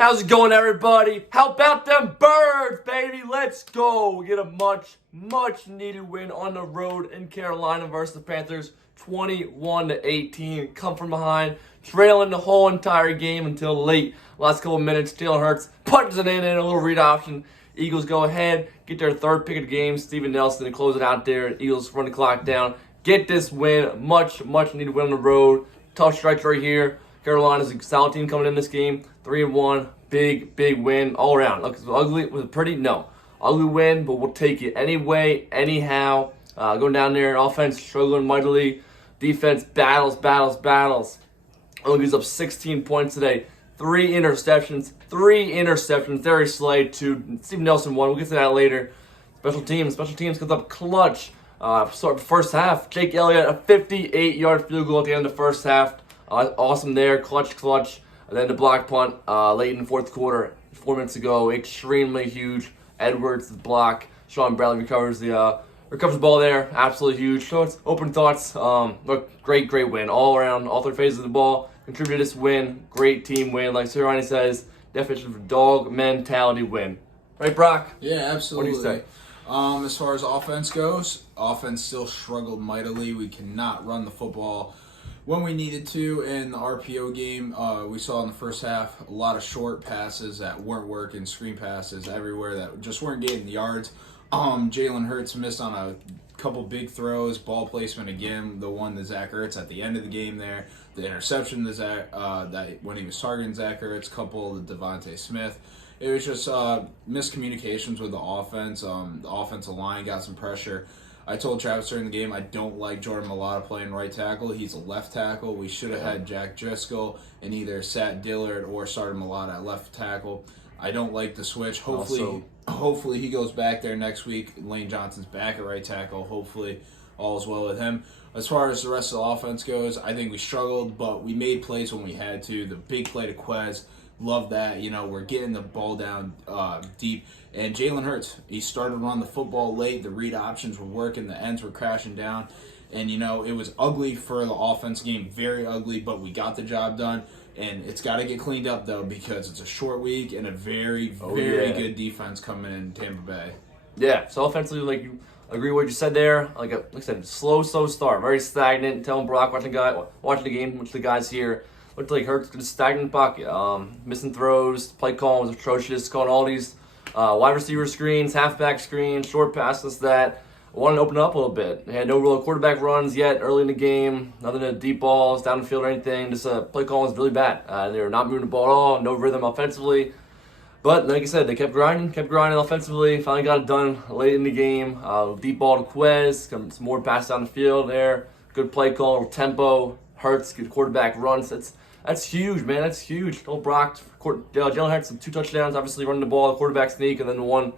How's it going, everybody? How about them birds, baby? Let's go. We get a much needed win on the road in Carolina versus the Panthers, 21-18. Come from behind, trailing the whole entire game until late. Last couple of minutes, Jalen Hurts punches it in a little read option. Eagles go ahead, get their third pick of the game. Steven Nelson to close it out there. Eagles run the clock down. Get this win. Much needed win on the road. Tough stretch right here. Carolina's a solid team coming in this game. 3-1. Big win all around. Look, ugly. Was it pretty? No. Ugly win, but we'll take it anyway, anyhow. Going down there, offense struggling mightily. Defense battles. Only gives up 16 points today. 3 interceptions. Darius Slay, 2. Steven Nelson, 1. We'll get to that later. Special teams comes up clutch. Start the first half. Jake Elliott, a 58-yard field goal at the end of the first half. Awesome there. Clutch. And then the block punt late in the fourth quarter, 4 minutes ago. Extremely huge. Edwards, the block. Sean Bradley recovers the ball there. Absolutely huge. So it's open thoughts. Look, great win. All around, all 3 phases of the ball. Contributed to this win. Great team win. Like Sirianni says, definition of dog mentality win. Right, Brock? Yeah, absolutely. What do you say? As far as offense goes, offense still struggled mightily. We cannot run the football when we needed to. In the RPO game, we saw in the first half a lot of short passes that weren't working, screen passes everywhere that just weren't getting the yards. Jalen Hurts missed on a couple big throws, ball placement again, the one to Zach Ertz at the end of the game there, the interception to Zach, that when he was targeting Zach Ertz, couple to Devontae Smith. It was just miscommunications with the offense. The offensive line got some pressure. I told Travis during the game I don't like Jordan Mailata playing right tackle. He's a left tackle. We should have had Jack Driscoll and either sat Dillard or started Mailata at left tackle. I don't like the switch. Hopefully he goes back there next week. Lane Johnson's back at right tackle. Hopefully all's well with him. As far as the rest of the offense goes, I think we struggled, but we made plays when we had to. The big play to Quez, love that. We're getting the ball down deep. And Jalen Hurts, he started to run the football late. The read options were working. The ends were crashing down. And, it was ugly for the offense game, very ugly, but we got the job done. And it's got to get cleaned up, though, because it's a short week and a very good defense coming in Tampa Bay. Yeah, so offensively, I agree with what you said there. Like I said, slow start, very stagnant. Telling Brock, watching the game, which the guys here looked like Hurts just stagnant in the pocket. Missing throws, play call was atrocious, calling all these wide receiver screens, halfback screens, short passes that wanted to open up a little bit. They had no real quarterback runs yet early in the game, nothing to deep balls, down the field or anything. Just play call was really bad. They were not moving the ball at all, no rhythm offensively. But like I said, they kept grinding offensively. Finally got it done late in the game. Deep ball to Quez, some more pass down the field there. Good play call, tempo. Hurts, good quarterback runs. That's huge, man. That's huge. Old Brock, Jalen Hurts, 2 touchdowns, obviously running the ball, quarterback sneak, and then the one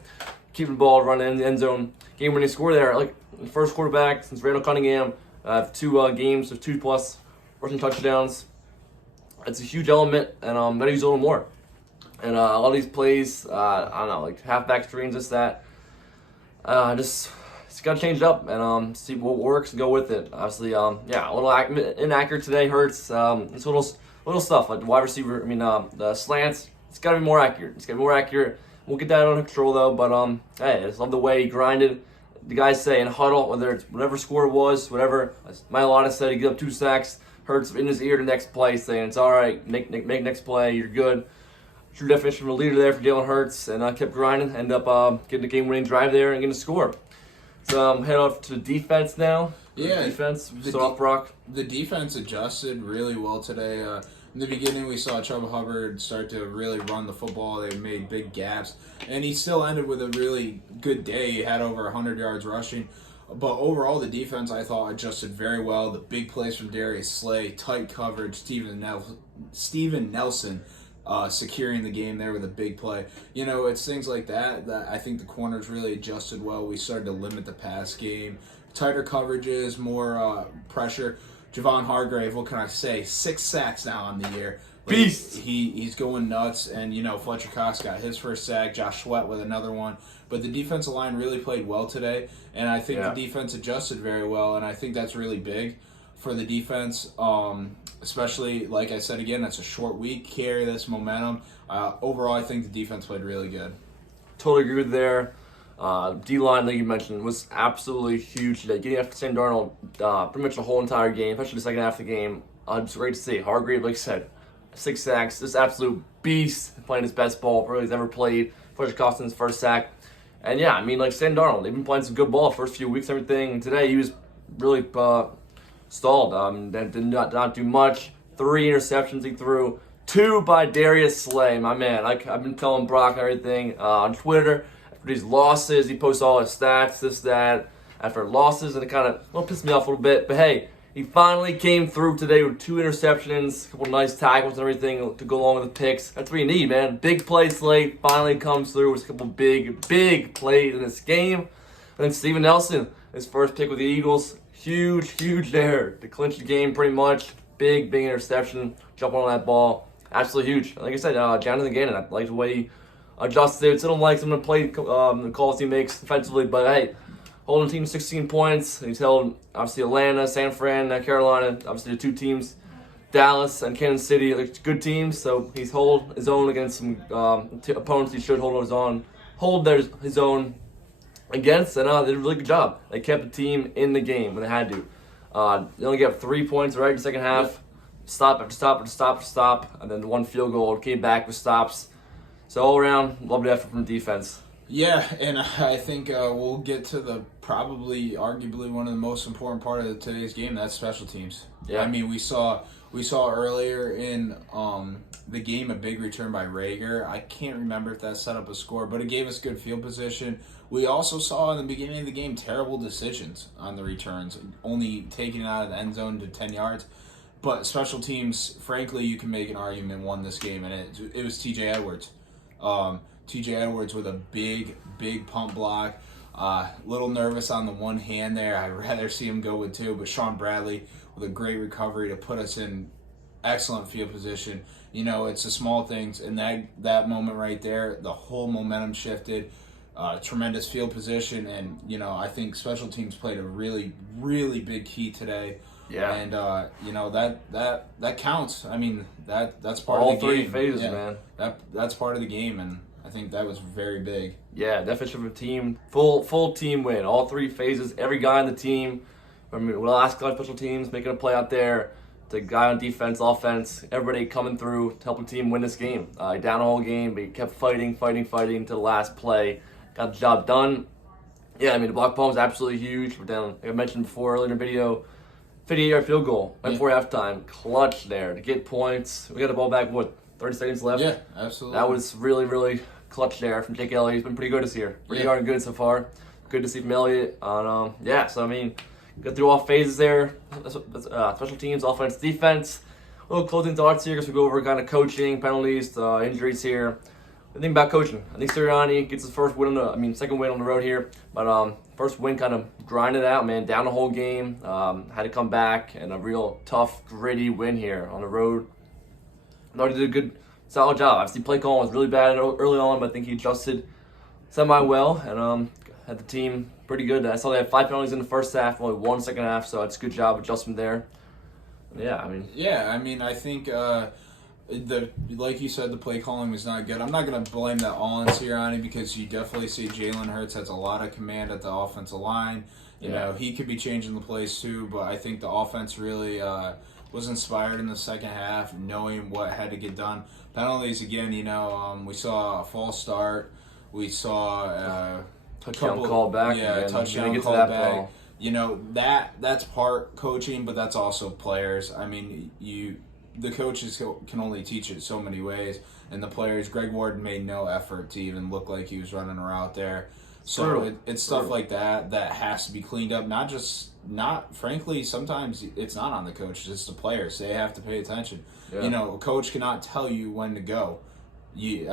keeping the ball, running in the end zone. Game-winning score there. Like the first quarterback since Randall Cunningham, 2 games of 2+ rushing touchdowns. It's a huge element, and gotta use a little more. And a lot of these plays, I don't know, like halfback screens, that. It's got to change it up and see what works and go with it. Obviously, a little inaccurate today. Hurts. It's little stuff like the wide receiver. The slants. It's got to be more accurate. We'll get that under control though. But hey, I just love the way he grinded. The guys say in huddle, whether it's whatever score it was, whatever. Mailata said he gave up 2 sacks. Hurts in his ear the next play, saying it's all right. Make next play. You're good. True definition of a leader there for Jalen Hurts, and kept grinding. Ended up getting a game-winning drive there and getting a score. So head off to the defense now. Yeah, defense. Start off, Brock. The defense adjusted really well today. In the beginning, we saw Chuba Hubbard start to really run the football. They made big gaps, and he still ended with a really good day. He had over 100 yards rushing. But overall, the defense, I thought, adjusted very well. The big plays from Darius Slay, tight coverage, Steven Nelson securing the game there with a big play. It's things like that I think the corners really adjusted well. We started to limit the pass game. Tighter coverages, more pressure. Javon Hargrave, what can I say? 6 sacks now on the year. Beast! He's going nuts, and Fletcher Cox got his first sack, Josh Sweat with another one. But the defensive line really played well today, and I think the defense adjusted very well, and I think that's really big. for the defense. Especially, like I said again, it's a short week. Carry this momentum. Overall, I think the defense played really good. Totally agree with there. D-line, like you mentioned, was absolutely huge today. Getting after Sam Darnold pretty much the whole entire game, especially the second half of the game. It's great to see. Hargrave, like I said, 6 sacks. This absolute beast playing his best ball probably he's ever played. Fletcher Costin's first sack. And yeah, I mean, like Sam Darnold, they've been playing some good ball the first few weeks and everything. And today he was really stalled. Did not do much. 3 interceptions he threw. 2 by Darius Slay, my man. I've been telling Brock and everything on Twitter. After these losses, he posts all his stats, this, that. After losses, and it kind of pissed me off a little bit. But hey, he finally came through today with 2 interceptions, a couple nice tackles and everything to go along with the picks. That's what you need, man. Big play slate finally comes through with a couple big plays in this game. And then Steven Nelson, his first pick with the Eagles. Huge there to clinch the game pretty much. Big interception, jumping on that ball. Absolutely huge. Like I said, Jonathan Gannon, I like the way he adjusted. Still don't like some of the play the calls he makes defensively, but hey, holding the team to 16 points. He's held, obviously, Atlanta, San Fran, Carolina, obviously the 2 teams, Dallas and Kansas City, like good teams. So he's hold his own against some opponents he should hold his own against, and they did a really good job. They kept the team in the game when they had to. They only got 3 points right in the second half. Stop after stop, and then 1 field goal. Came back with stops. So all around, lovely effort from the defense. Yeah, and I think we'll get to the arguably one of the most important part of today's game. That's special teams. Yeah. I mean, we saw earlier in the game a big return by Rager. I can't remember if that set up a score, but it gave us good field position. We also saw in the beginning of the game terrible decisions on the returns, only taking it out of the end zone to 10 yards. But special teams, frankly, you can make an argument won this game, and it was T.J. Edwards. T.J. Edwards with a big punt block. Little nervous on the one hand there. I'd rather see him go with 2, but Sean Bradley with a great recovery to put us in excellent field position. You know, it's the small things, and that moment right there, the whole momentum shifted. Tremendous field position, and you know, I think special teams played a really big key today. Yeah, and you know that counts. I mean that's part all of the game. All 3 phases, man. That's part of the game, and I think that was very big. Yeah, definition of a team, full team win. All 3 phases, every guy on the team. I mean, last guy on special teams making a play out there. The guy on defense, offense, everybody coming through to help the team win this game. Down the whole game, but he kept fighting to the last play. Got the job done. Yeah, I mean, the block ball was absolutely huge. But then, like I mentioned before earlier in the video, 58-yard field goal right before halftime. Clutch there to get points. We got the ball back, 30 seconds left? Yeah, absolutely. That was really clutch there from Jake Elliott. He's been pretty good this year. Pretty darn good so far. Good to see from Elliott. So I mean, got through all phases there. Special teams, offense, defense. A little closing thoughts here because we go over kind of coaching, penalties, injuries here. The thing about coaching, I think Sirianni gets his second win on the road here. But first win kind of grinded out, man. Down the whole game. Had to come back, and a real tough, gritty win here on the road. I thought he did a good, solid job. Obviously, play calling was really bad early on, but I think he adjusted semi-well and had the team pretty good. I saw they had 5 penalties in the first half, only 1 second half, so it's a good job adjustment there. Yeah, I mean, I think like you said, the play calling was not good. I'm not going to blame that all on Sirianni because you definitely see Jalen Hurts has a lot of command at the offensive line. You know, he could be changing the plays too, but I think the offense really was inspired in the second half, knowing what had to get done. Penalties, again, you know, we saw a false start. We saw touchdown call back. Yeah, touchdown call back. Ball. You know, that's part coaching, but that's also players. I mean, the coaches can only teach it so many ways, and the players, Greg Ward made no effort to even look like he was running a route there. So it's stuff like that has to be cleaned up. Frankly, sometimes it's not on the coach, it's the players. They have to pay attention. Yeah. You know, a coach cannot tell you when to go. You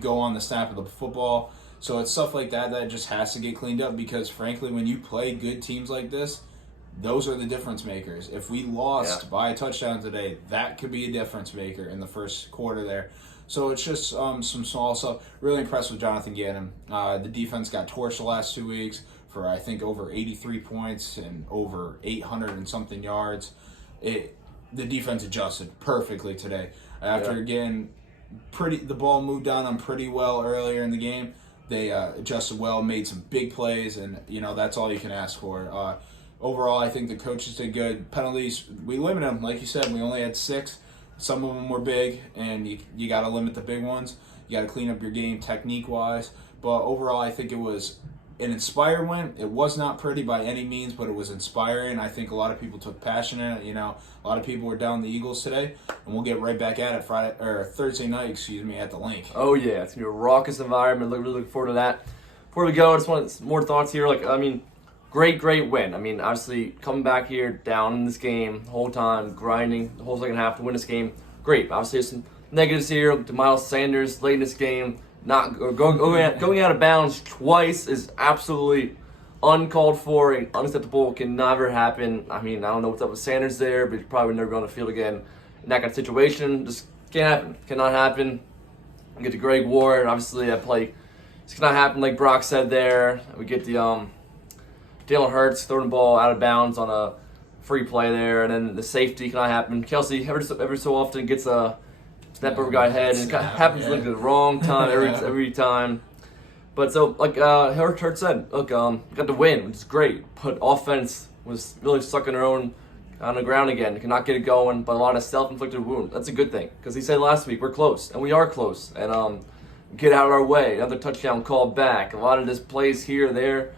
go on the snap of the football. So it's stuff like that just has to get cleaned up because, frankly, when you play good teams like this, those are the difference makers. If we lost by a touchdown today, that could be a difference maker in the first quarter there. So it's just some small stuff. Really impressed with Jonathan Gannon. The defense got torched the last 2 weeks. for I think over 83 points and over 800 and something yards. The defense adjusted perfectly today. After again, the ball moved on them pretty well earlier in the game. They adjusted well, made some big plays, and that's all you can ask for. Overall, I think the coaches did good. Penalties, we limited them, like you said. We only had 6. Some of them were big, and you got to limit the big ones. You got to clean up your game technique-wise. But overall, I think it was an inspired win. It was not pretty by any means, but it was inspiring. I think a lot of people took passion in it. A lot of people were down the Eagles today, and we'll get right back at it Thursday night, at the Link. Oh yeah, it's gonna be a raucous environment. Really looking forward to that. Before we go, I just want some more thoughts here. Great win. Obviously coming back here down in this game the whole time, grinding the whole second half to win this game. Great. Obviously, there's some negatives here. To Miles Sanders late in this game. Not going out of bounds twice is absolutely uncalled for and unacceptable. Can never happen. I don't know what's up with Sanders there, but he's probably never going to the field again in that kind of situation. Just can't happen. Cannot happen. We get to Greg Ward. Obviously, that play it's cannot happen like Brock said there. We get the Jalen Hurts throwing the ball out of bounds on a free play there, and then the safety cannot happen. Kelsey every so often gets a snap over guy head, and it happens at the wrong time every time. But so, like Hurts said, look, got the win, which is great. But offense was really stuck in their own on the ground again. Cannot get it going, but a lot of self-inflicted wound. That's a good thing, because he said last week, we're close, and we are close. And get out of our way. Another touchdown called back. A lot of just plays here or there.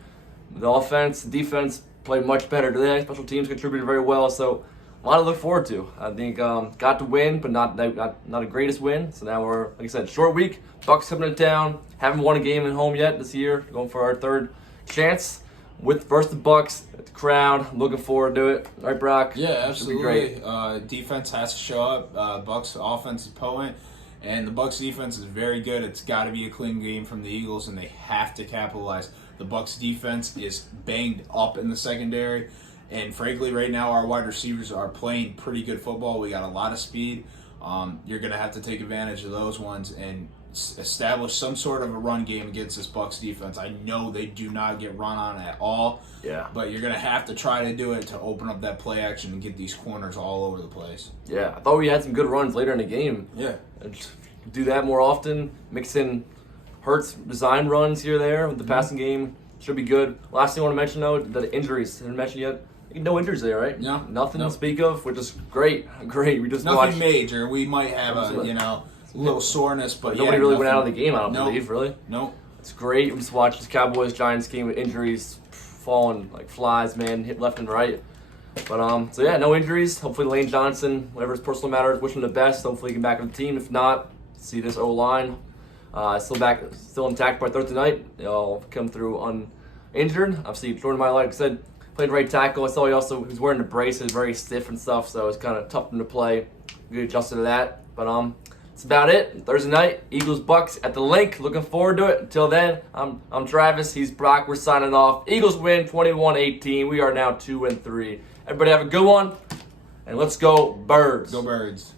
The offense, the defense played much better today. Special teams contributed very well, so a lot to look forward to. I think got to win, but not the greatest win. So now we're, like I said, short week. Bucks coming to town. Haven't won a game at home yet this year. Going for our third chance versus the Bucks. The crowd looking forward to it. All right, Brock? Yeah, absolutely. Should be great. Defense has to show up. Bucks offense is potent, and the Bucks defense is very good. It's got to be a clean game from the Eagles, and they have to capitalize. The Bucks defense is banged up in the secondary, and frankly, right now our wide receivers are playing pretty good football. We got a lot of speed. You're going to have to take advantage of those ones and establish some sort of a run game against this Bucks defense. I know they do not get run on at all. Yeah. But you're going to have to try to do it to open up that play action and get these corners all over the place. Yeah, I thought we had some good runs later in the game. Yeah. Do that more often. Mix in Hurts design runs here or there with the passing game. Should be good. Last thing I want to mention, though, the injuries. Didn't mention yet. No injuries there, right? No. Nothing to speak of, which is great. Great. We just nothing watched. major. We might have a little soreness, but nobody really went out of the game. I don't believe, really. Nope. It's great. We just watched this Cowboys-Giants game with injuries falling like flies, man, hit left and right. But so yeah, no injuries. Hopefully Lane Johnson, whatever his personal matters, wish him the best. Hopefully he can back on the team. If not, see this O-line still intact by Thursday night. They'll come through uninjured. Obviously, Jordan Mailata, like I said, played right tackle. I saw he was wearing the braces, very stiff and stuff, so it's kind of tough for him to play. Get adjusted to that. But that's about it. Thursday night, Eagles Bucks at the Link. Looking forward to it. Until then, I'm Travis. He's Brock. We're signing off. Eagles win 21-18. We are now 2-3. Everybody have a good one, and let's go Birds. Go Birds.